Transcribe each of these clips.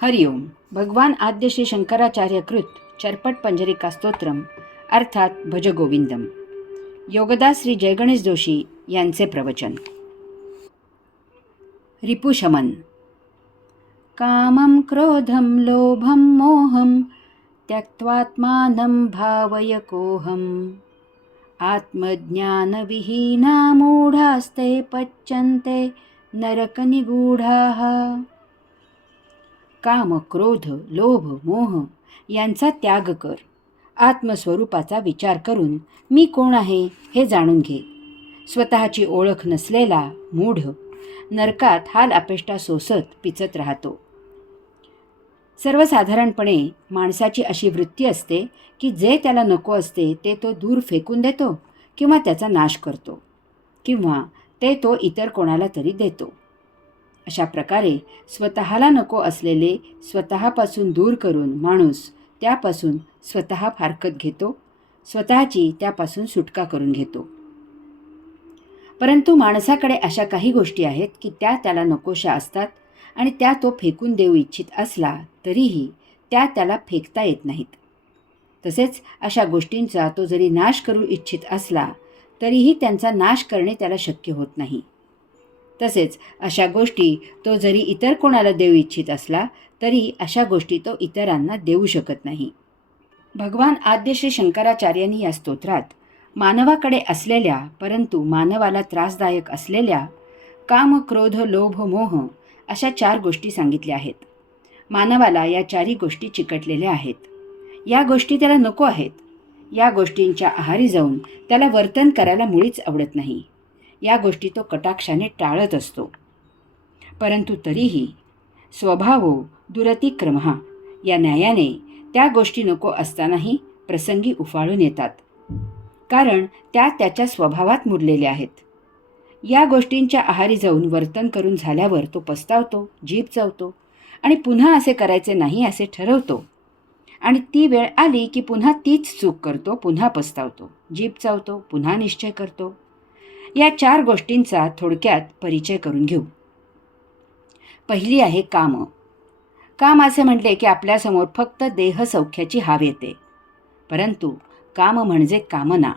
हरिओम. भगवान आद्य श्री शंकराचार्य कृत चरपट पंजरिका स्तोत्रम अर्थात भजगोविंदम. योगदास श्री जयगणेश जोशी यांचे प्रवचन. रिपुशमन. कामं क्रोधं लोभं मोहं त्यक्त्वात्मानं भावय कोहम्. आत्मज्ञानविहीना मूढास्ते पच्यन्ते नरकनिगूढाः. काम, क्रोध, लोभ, मोह यांचा त्याग कर. आत्मस्वरूपाचा विचार करून मी कोण आहे हे जाणून घे. स्वतःची ओळख नसलेला मूढ नरकात हाल अपेष्टा सोसत पिचत राहतो. सर्वसाधारणपणे माणसाची अशी वृत्ती असते की जे त्याला नको असते ते तो दूर फेकून देतो किंवा त्याचा नाश करतो किंवा ते तो इतर कोणाला तरी देतो. अशा प्रकारे स्वतःला नको असलेले स्वतःपासून दूर करून माणूस त्यापासून स्वतः फारकत घेतो, स्वतःची त्यापासून सुटका करून घेतो. परंतु माणसाकडे अशा काही गोष्टी आहेत की त्या त्याला नकोशा असतात आणि त्या तो फेकून देऊ इच्छित असला तरीही त्या त्याला फेकता येत नाहीत. तसेच अशा गोष्टींचा तो जरी नाश करू इच्छित असला तरीही त्यांचा नाश करणे त्याला शक्य होत नाही. तसेच अशा गोष्टी तो जरी इतर कोणाला देऊ इच्छित असला तरी अशा गोष्टी तो इतरांना देऊ शकत नाही. भगवान आद्य श्री शंकराचार्यांनी या स्तोत्रात मानवाकडे असलेल्या परंतु मानवाला त्रासदायक असलेल्या काम, क्रोध, लोभ, मोह अशा 4 गोष्टी सांगितल्या आहेत. मानवाला या 4ही गोष्टी चिकटलेल्या आहेत. या गोष्टी त्याला नको आहेत. या गोष्टींच्या आहारी जाऊन त्याला वर्तन करायला मुळीच आवडत नाही. या गोष्टी तो कटाक्षाने टाळत असतो. परंतु तरीही स्वभावो दुरतिक्रमः या न्यायाने त्या गोष्टी नको असतानाही प्रसंगी उफाळून येतात, कारण त्या त्याच्या स्वभावात मुरलेल्या आहेत. या गोष्टींच्या आहारी जाऊन वर्तन करून झाल्यावर तो पस्तावतो, जीभ चावतो आणि पुन्हा असे करायचे नाही असे ठरवतो. आणि ती वेळ आली की पुन्हा तीच चूक करतो, पुन्हा पस्तावतो, जीभ चावतो, पुन्हा निश्चय करतो. या 4 गोष्टींचा थोडक्यात परिचय करून घेऊ. पहिली आहे काम. काम असे म्हटले की आपल्यासमोर फक्त देहसौख्याची हाव येते. परंतु काम म्हणजे कामना.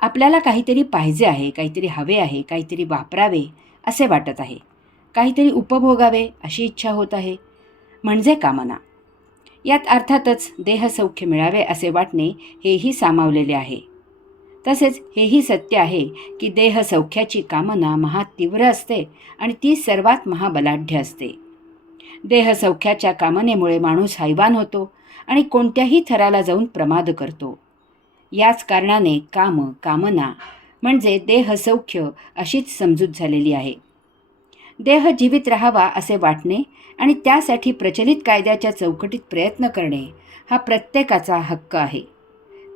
आपल्याला काहीतरी पाहिजे आहे, काहीतरी हवे आहे, काहीतरी वापरावे असे वाटत आहे, काहीतरी उपभोगावे अशी इच्छा होत आहे, म्हणजे कामना. यात अर्थातच देहसौख्य मिळावे असे वाटणे हेही सामावलेले आहे. तसेच हेही सत्य आहे की देहसौख्याची कामना महातीव्र असते आणि ती सर्वात महाबलाढ्य असते. देहसौख्याच्या कामनेमुळे माणूस हैवान होतो आणि कोणत्याही थराला जाऊन प्रमाद करतो. याच कारणाने काम, कामना म्हणजे देहसौख्य अशीच समजूत झालेली आहे. देह जीवित राहावा असे वाटणे आणि त्यासाठी प्रचलित कायद्याच्या चौकटीत प्रयत्न करणे हा प्रत्येकाचा हक्क आहे.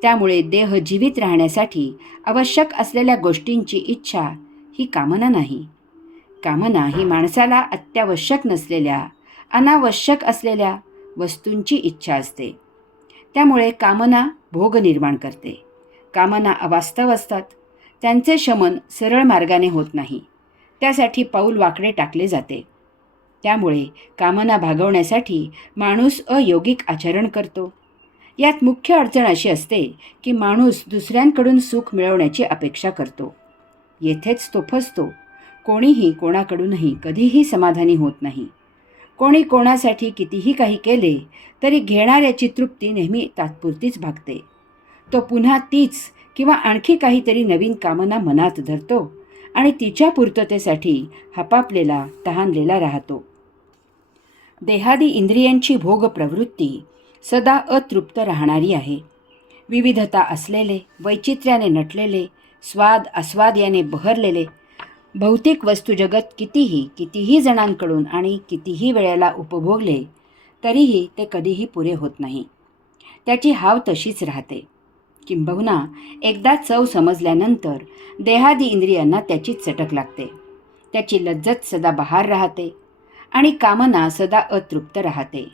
त्यामुळे देह जीवित राहण्यासाठी आवश्यक असलेल्या गोष्टींची इच्छा ही कामना नाही. कामना ही माणसाला अत्यावश्यक नसलेल्या, अनावश्यक असलेल्या वस्तूंची इच्छा असते. त्यामुळे कामना भोग निर्माण करते. कामना अवास्तव असतात. त्यांचे शमन सरळ मार्गाने होत नाही. त्यासाठी पाऊल वाकडे टाकले जाते. त्यामुळे कामना भागवण्यासाठी माणूस अयोगिक आचरण करतो. यात मुख्य अडचण अशी असते की माणूस दुसऱ्यांकडून सुख मिळवण्याची अपेक्षा करतो. येथेच तो फसतो. कोणीही कोणाकडूनही कधीही समाधानी होत नाही. कोणी कोणासाठी कितीही काही केले तरी घेणाऱ्याची तृप्ती नेहमी तात्पुरतीच भागते. तो पुन्हा तीच किंवा आणखी काहीतरी नवीन कामना मनात धरतो आणि तिच्या पूर्ततेसाठी हपापलेला तहानलेला राहतो. देहादी इंद्रियांची भोग प्रवृत्ती सदा अतृप्त राहणारी आहे. विविधता असलेले, वैचित्र्याने नटलेले, स्वाद आस्वाद याने बहरलेले भौतिक वस्तुजगत कितीही जणांकडून आणि कितीही वेळेला उपभोगले तरीही ते कधीही पुरे होत नाही. त्याची हाव तशीच राहते. किंबहुना एकदा चव समजल्यानंतर देहादी इंद्रियांना त्याची चटक लागते. त्याची लज्जत सदा बहार राहते आणि कामना सदा अतृप्त राहते.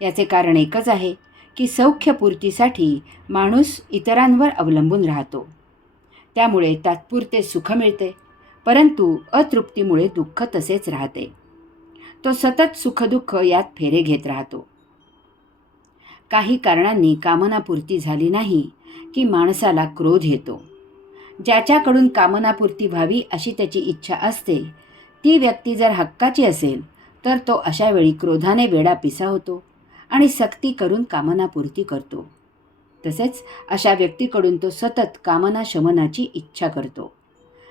याचे कारण एकच आहे की सौख्यपूर्तीसाठी माणूस इतरांवर अवलंबून राहतो. त्यामुळे तात्पुरते सुख मिळते, परंतु अतृप्तीमुळे दुःख तसेच राहते. तो सतत सुखदुःख यात फेरे घेत राहतो. काही कारणांनी कामनापूर्ती झाली नाही की माणसाला क्रोध येतो. ज्याच्याकडून कामनापूर्ती व्हावी अशी त्याची इच्छा असते, ती व्यक्ती जर हक्काची असेल तर तो अशा वेळी क्रोधाने वेडापिसा होतो आणि सक्ती करून कामनापूर्ती करतो. तसेच अशा व्यक्तीकडून तो सतत कामना शमनाची इच्छा करतो.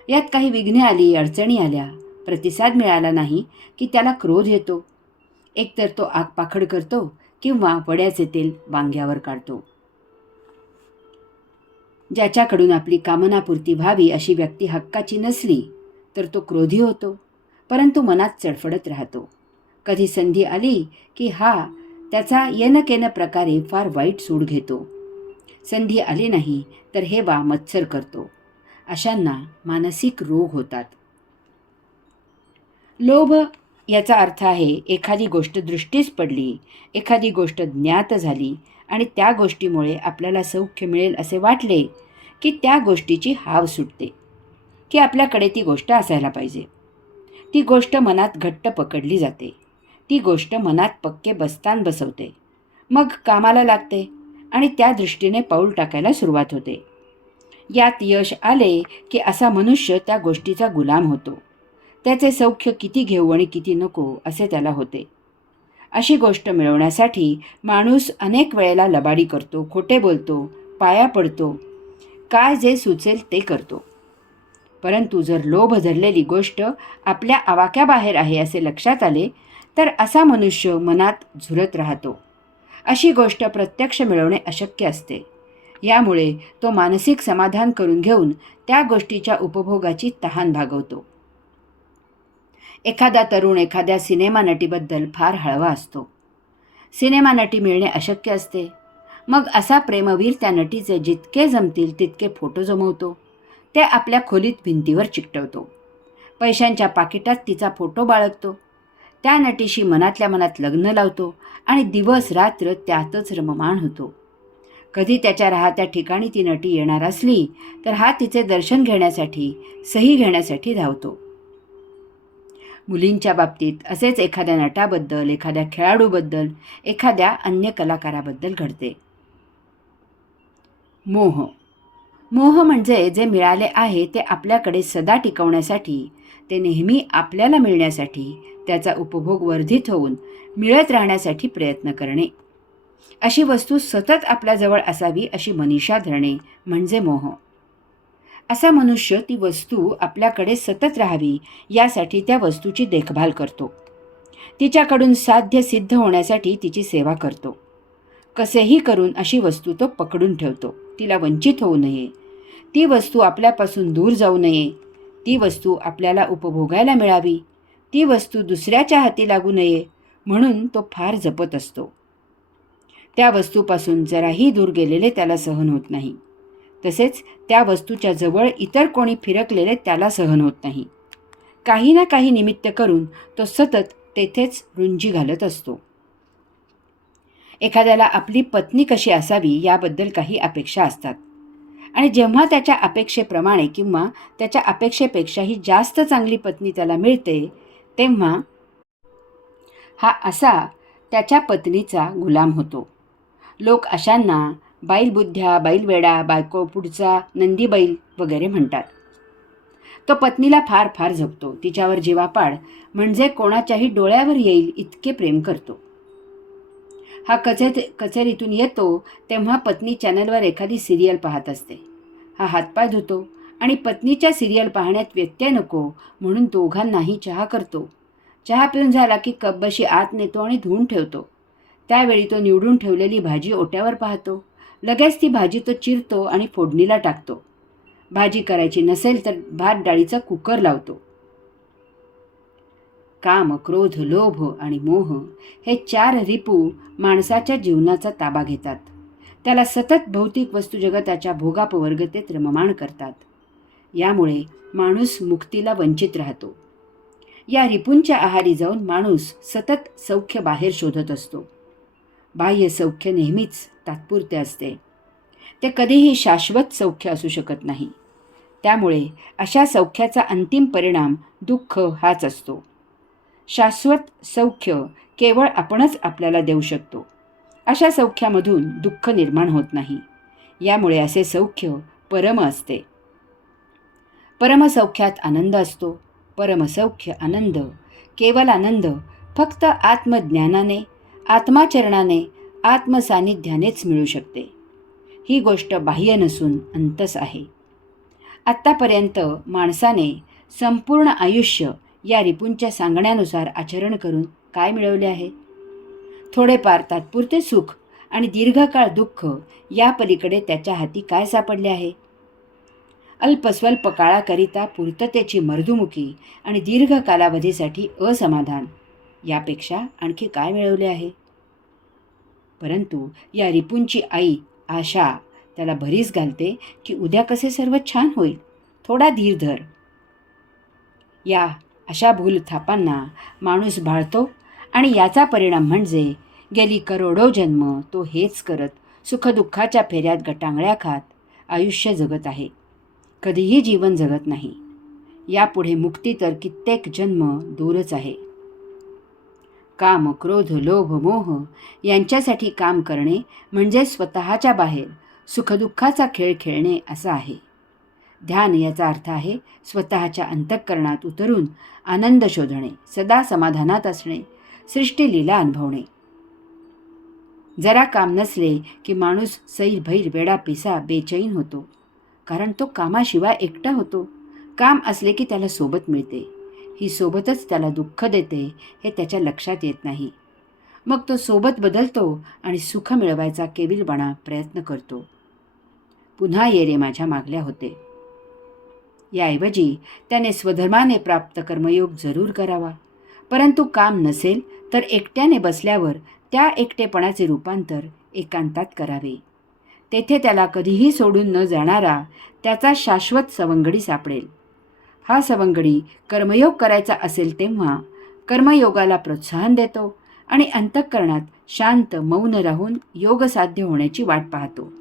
यात काही विघ्ने आली, अडचणी आल्या, प्रतिसाद मिळाला नाही की त्याला क्रोध येतो. एकतर तो आगपाखड करतो किंवा वड्याचे तेल वांग्यावर काढतो. ज्याच्याकडून आपली कामनापूर्ती व्हावी अशी व्यक्ती हक्काची नसली तर तो क्रोधी होतो, परंतु मनात चडफडत राहतो. कधी संधी आली की हा त्याचा येनकेन प्रकारे फार वाईट सूड घेतो. संधी आली नाही तर हेवा मत्सर करतो. अशांना मानसिक रोग होतात. लोभ याचा अर्थ आहे एखादी गोष्ट दृष्टीस पडली, एखादी गोष्ट ज्ञात झाली आणि त्या गोष्टीमुळे आपल्याला सौख्य मिळेल असे वाटले की त्या गोष्टीची हाव सुटते की आपल्याकडे ती गोष्ट असायला पाहिजे. ती गोष्ट मनात घट्ट पकडली जाते. ती गोष्ट मनात पक्के बस्तान बसवते. मग कामाला लागते आणि त्या दृष्टीने पाऊल टाकायला सुरुवात होते. यात यश आले की असा मनुष्य त्या गोष्टीचा गुलाम होतो. त्याचे सौख्य किती घेऊ आणि किती नको असे त्याला होते. अशी गोष्ट मिळवण्यासाठी माणूस अनेक वेळेला लबाडी करतो, खोटे बोलतो, पाया पडतो, काय जे सुचेल ते करतो. परंतु जर लोभ धरलेली गोष्ट आपल्या आवाक्याबाहेर आहे असे लक्षात आले तर असा मनुष्य मनात झुरत राहतो. अशी गोष्ट प्रत्यक्ष मिळवणे अशक्य असते. यामुळे तो मानसिक समाधान करून घेऊन त्या गोष्टीच्या उपभोगाची तहान भागवतो. एखादा तरुण एखाद्या सिनेमा नटीबद्दल फार हळवा असतो. सिनेमा नटी मिळणे अशक्य असते. मग असा प्रेमवीर त्या नटीचे जितके जमतील तितके फोटो जमवतो. ते आपल्या खोलीत भिंतीवर चिकटवतो. पैशांच्या पाकिटात तिचा फोटो बाळगतो. त्या नटीशी मनातल्या मनात लग्न लावतो आणि दिवस रात्र त्यातच रममाण होतो. कधी त्याच्या राहत्या ठिकाणी ती नटी येणार असली तर हा तिचे दर्शन घेण्यासाठी, सही घेण्यासाठी धावतो. मुलींच्या बाबतीत असेच एखाद्या नटाबद्दल, एखाद्या खेळाडूबद्दल, एखाद्या अन्य कलाकाराबद्दल घडते. मोह. मोह म्हणजे जे मिळाले आहे ते आपल्याकडे सदा टिकवण्यासाठी, ते नेहमी आपल्याला मिळण्यासाठी, त्याचा उपभोग वर्धित होऊन मिळत राहण्यासाठी प्रयत्न करणे. अशी वस्तू सतत आपल्याजवळ असावी अशी मनीषा धरणे म्हणजे मोह. असा मनुष्य ती वस्तू आपल्याकडे सतत राहावी यासाठी त्या वस्तूची देखभाल करतो. तिच्याकडून साध्य सिद्ध होण्यासाठी तिची सेवा करतो. कसेही करून अशी वस्तू तो पकडून ठेवतो. तिला वंचित होऊ नये. ती वस्तू आपल्यापासून दूर जाऊ नये. ती वस्तू आपल्याला उपभोगायला मिळावी. ती वस्तू दुसऱ्याच्या हाती लागू नये म्हणून तो फार जपत असतो. त्या वस्तूपासून जराही दूर गेलेले त्याला सहन होत नाही. तसेच त्या वस्तूच्या जवळ इतर कोणी फिरकलेले त्याला सहन होत नाही. काही ना काही निमित्त करून तो सतत तेथेच रुंजी घालत असतो. एखाद्याला आपली पत्नी कशी असावी याबद्दल काही अपेक्षा असतात आणि जेव्हा त्याच्या अपेक्षेप्रमाणे किंवा त्याच्या अपेक्षेपेक्षाही जास्त चांगली पत्नी त्याला मिळते तेव्हा हा असा त्याच्या पत्नीचा गुलाम होतो. लोक अशांना बैलबुद्ध्या, बैलवेडा, बायको पुढचा नंदी बैल वगैरे म्हणतात. तो पत्नीला फार फार जपतो. तिच्यावर जीवापाड म्हणजे कोणाच्याही डोळ्यावर येईल इतके प्रेम करतो. हा कचेरीतून येतो तेव्हा पत्नी चॅनलवर एखादी सिरियल पाहत असते. हा हातपाय धुतो आणि पत्नीच्या सिरियल पाहण्यात व्यत्यय नको म्हणून दोघांनाही चहा करतो. चहा पिऊन झाला की कपबशी आत नेतो आणि धुवून ठेवतो. त्यावेळी तो निवडून ठेवलेली भाजी ओट्यावर पाहतो. लगेच ती भाजी तो चिरतो आणि फोडणीला टाकतो. भाजी करायची नसेल तर भात डाळीचा कुकर लावतो. काम, क्रोध, लोभ आणि मोह हे 4 रिपू माणसाच्या जीवनाचा ताबा घेतात. त्याला सतत भौतिक वस्तू जगताच्या भोगापवर्गतेत रममाण करतात. यामुळे माणूस मुक्तीला वंचित राहतो. या रिपूंच्या आहारी जाऊन माणूस सतत सौख्य बाहेर शोधत असतो. बाह्य सौख्य नेहमीच तात्पुरते असते. ते कधीही शाश्वत सौख्य असू शकत नाही. त्यामुळे अशा सौख्याचा अंतिम परिणाम दुःख हाच असतो. शाश्वत सौख्य केवळ आपणच आपल्याला देऊ शकतो. अशा सौख्यामधून दुःख निर्माण होत नाही. यामुळे असे सौख्य परम असते. परमसौख्यात आनंद असतो. परमसौख्य आनंद, केवल आनंद फक्त आत्मज्ञानाने, आत्माचरणाने, आत्मसान्निध्यानेच मिळू शकते. ही गोष्ट बाह्य नसून अंतस आहे. आत्तापर्यंत माणसाने संपूर्ण आयुष्य या रिपूंच्या सांगण्यानुसार आचरण करून काय मिळवले आहे? थोडेफार तात्पुरते सुख आणि दीर्घकाळ दुःख या पलीकडे त्याच्या हाती काय सापडले आहे? अल्पस्वल्प काळाकरिता पूर्ततेची मर्दुमुकी आणि दीर्घ कालावधीसाठी असमाधान यापेक्षा आणखी काय मिळवले आहे? परंतु या रिपूंची आई आशा त्याला भरीस घालते की उद्या कसे सर्व छान होईल, थोडा धीर धर. या अशा भूलथापांना माणूस भाळतो आणि याचा परिणाम म्हणजे गेली करोडो जन्म तो हेच करत सुखदुःखाच्या फेऱ्यात गटांगळ्या खात आयुष्य जगत आहे. कधीही जीवन जगत नाही. यापुढे मुक्ती तर कित्येक जन्म दूरच आहे. काम, क्रोध, लोभ, मोह यांच्यासाठी काम करणे म्हणजे स्वतःच्या बाहेर सुखदुःखाचा खेळ खेळणे असं आहे. ध्यान याचा अर्थ आहे स्वतःच्या अंतःकरणात उतरून आनंद शोधणे, सदा समाधानात असणे, सृष्टीलीला अनुभवणे. जरा काम नसले की माणूस सैरभैर वेडा पिसा बेचैन होतो, कारण तो कामाशिवाय एकटा होतो. काम असले की त्याला सोबत मिळते. ही सोबतच त्याला दुःख देते हे त्याच्या लक्षात येत नाही. मग तो सोबत बदलतो आणि सुख मिळवायचा केविलपणा प्रयत्न करतो. पुन्हा ये रे माझ्या मागल्या होते. याऐवजी त्याने स्वधर्माने प्राप्त कर्मयोग जरूर करावा. परंतु काम नसेल तर एकट्याने बसल्यावर त्या एकटेपणाचे रूपांतर एकांतात करावे. तेथे त्याला कधीही सोडून न जाणारा त्याचा शाश्वत सवंगडी सापडेल. हा सवंगडी कर्मयोग करायचा असेल तेव्हा कर्मयोगाला प्रोत्साहन देतो आणि अंतःकरणात शांत मौन राहून योग साध्य होण्याची वाट पाहतो.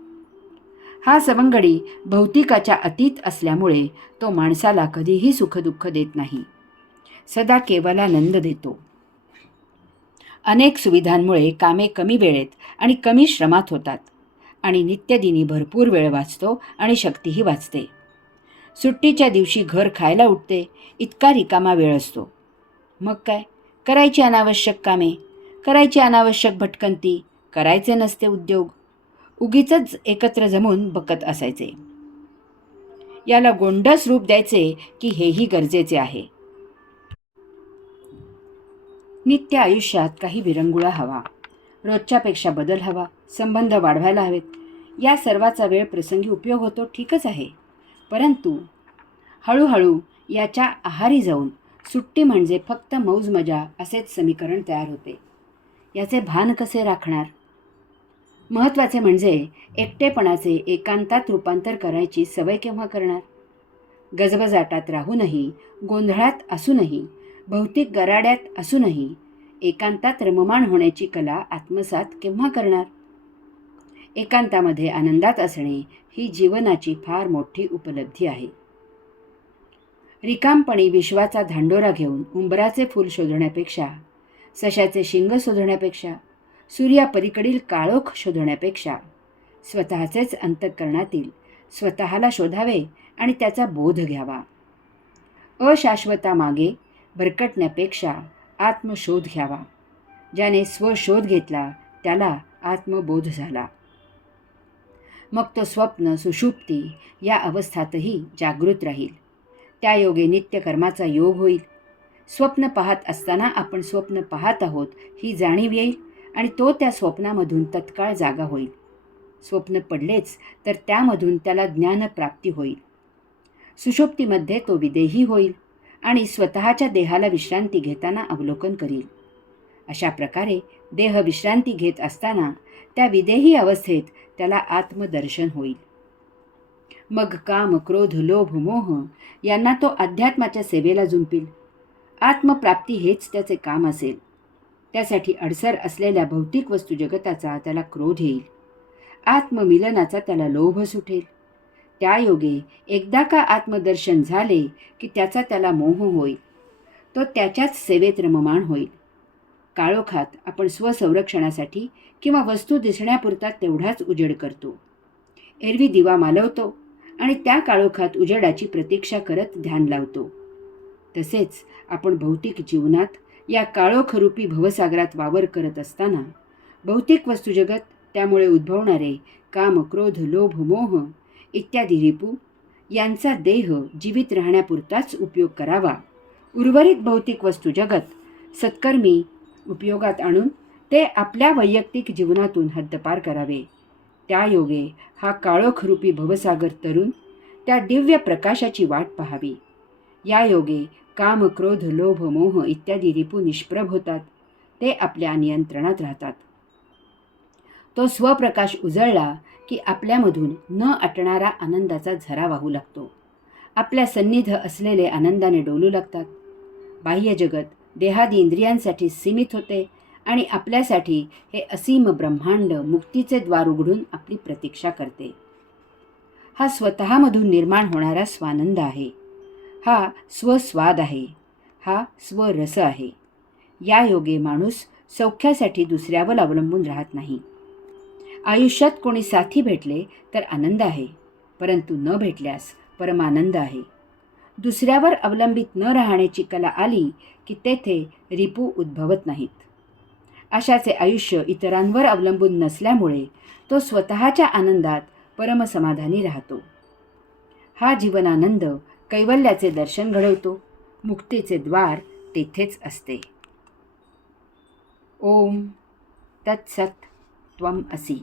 हा सवंगडी भौतिकाच्या अतीत असल्यामुळे तो माणसाला कधीही सुखदुःख देत नाही, सदा केवलानंद देतो. अनेक सुविधांमुळे कामे कमी वेळेत आणि कमी श्रमात होतात आणि नित्यदिनी भरपूर वेळ वाचतो आणि शक्तीही वाचते. सुट्टीच्या दिवशी घर खायला उठते इतका रिकामा वेळ असतो. मग काय करायची? अनावश्यक कामे, करायची अनावश्यक भटकंती, करायचे नसते उद्योग, उगीचच एकत्र जमून बकत असायचे. याला गोंडस रूप द्यायचे की हेही गरजेचे आहे. नित्य आयुष्यात काही विरंगुळा हवा, रोजच्यापेक्षा बदल हवा, संबंध वाढवायला हवेत. या सर्वाचा वेळ प्रसंगी उपयोग होतो, ठीकच आहे. परंतु हळूहळू याच्या आहारी जाऊन सुट्टी म्हणजे फक्त मौज मजा असेच समीकरण तयार होते. याचे भान कसे राखणार? महत्त्वाचे म्हणजे एकटेपणाचे एकांतात रूपांतर करायची सवय केव्हा करणार? गजबजाटात राहूनही, गोंधळात असूनही, भौतिक गराड्यात असूनही एकांतात रममाण होण्याची कला आत्मसात केव्हा करणार? एकांतामध्ये आनंदात असणे ही जीवनाची फार मोठी उपलब्धी आहे. रिकामपणी विश्वाचा धांडोरा घेऊन उंबराचे फूल शोधण्यापेक्षा, सशाचे शिंग शोधण्यापेक्षा, सूर्यापलीकडील काळोख शोधण्यापेक्षा स्वतःचेच अंतःकरणातील स्वतःला शोधावे आणि त्याचा बोध घ्यावा. अशाश्वतामागे भरकटण्यापेक्षा आत्मशोध घ्यावा. ज्याने स्वशोध घेतला त्याला आत्मबोध झाला. मग तो स्वप्न सुषुप्ती या अवस्थातही जागृत राहील. त्या योगे नित्यकर्माचा योग होईल. स्वप्न पाहत असताना आपण स्वप्न पाहत आहोत ही जाणीव येईल आणि तो त्या स्वप्नामधून तत्काळ जागा होईल. स्वप्न पडलेच तर त्यामधून त्याला ज्ञानप्राप्ती होईल. सुषुप्तीमध्ये तो विदेही होईल आणि स्वतःच्या देहाला विश्रांती घेताना अवलोकन करील. अशा प्रकारे देह विश्रांती घेत असताना त्या विदेही अवस्थेत त्याला आत्मदर्शन होईल. मग काम, क्रोध, लोभ, मोह यांना तो अध्यात्माच्या सेवेला जुंपील. आत्मप्राप्ती हेच त्याचे काम असेल. त्यासाठी अडसर असलेल्या भौतिक वस्तू जगताचा त्याला क्रोध येईल. आत्ममिलनाचा त्याला लोभ सुटेल. त्या योगे एकदा का आत्मदर्शन झाले की त्याचा त्याला मोह होईल. तो त्याच्याच सेवेत रममाण होईल. काळोखात आपण स्वसंरक्षणासाठी किंवा वस्तू दिसण्यापुरता तेवढाच उजेड करतो. एरवी दिवा मालवतो आणि त्या काळोखात उजेडाची प्रतीक्षा करत ध्यान लावतो. तसेच आपण भौतिक जीवनात या काळोखरूपी भवसागरात वावर करत असताना भौतिक वस्तुजगत, त्यामुळे उद्भवणारे काम, क्रोध, लोभ, मोह इत्यादी रिपू यांचा देह जीवित राहण्यापुरताच उपयोग करावा. उर्वरित भौतिक वस्तुजगत सत्कर्मी उपयोगात आणून ते आपल्या वैयक्तिक जीवनातून हद्दपार करावे. त्या योगे हा काळोखरूपी भवसागर तरुण त्या दिव्य प्रकाशाची वाट पाहावी. या योगे काम, क्रोध, लोभ, मोह इत्यादी रिपू निष्प्रभ होतात. ते आपल्या नियंत्रणात राहतात. तो स्वप्रकाश उजळला की आपल्यामधून न अटणारा आनंदाचा झरा वाहू लागतो. आपल्या सन्निध असलेले आनंदाने डोलू लागतात. बाह्य जगत देहादी इंद्रियांसाठी सीमित होते आणि आपल्यासाठी हे असीम ब्रह्मांड मुक्तीचे द्वार उघडून आपली प्रतीक्षा करते. हा स्वतःमधून निर्माण होणारा स्वानंद आहे. हा स्वस्वाद आहे. हा स्वरस आहे. या योगे माणूस सौख्यासाठी दुसऱ्यावर अवलंबून राहत नाही. आयुष्यात कोणी साथी भेटले तर आनंद आहे, परंतु न भेटल्यास परमानंद आहे. दुसऱ्यावर अवलंबित न राहण्याची कला आली की तेथे रिपू उद्भवत नाहीत. अशाचे आयुष्य इतरांवर अवलंबून नसल्यामुळे तो स्वतःच्या आनंदात परमसमाधानी राहतो. हा जीवनानंद कैवल्याचे दर्शन घडवतो. मुक्तीचे द्वार तेथेच असते. ओम तत्सत त्वम असि.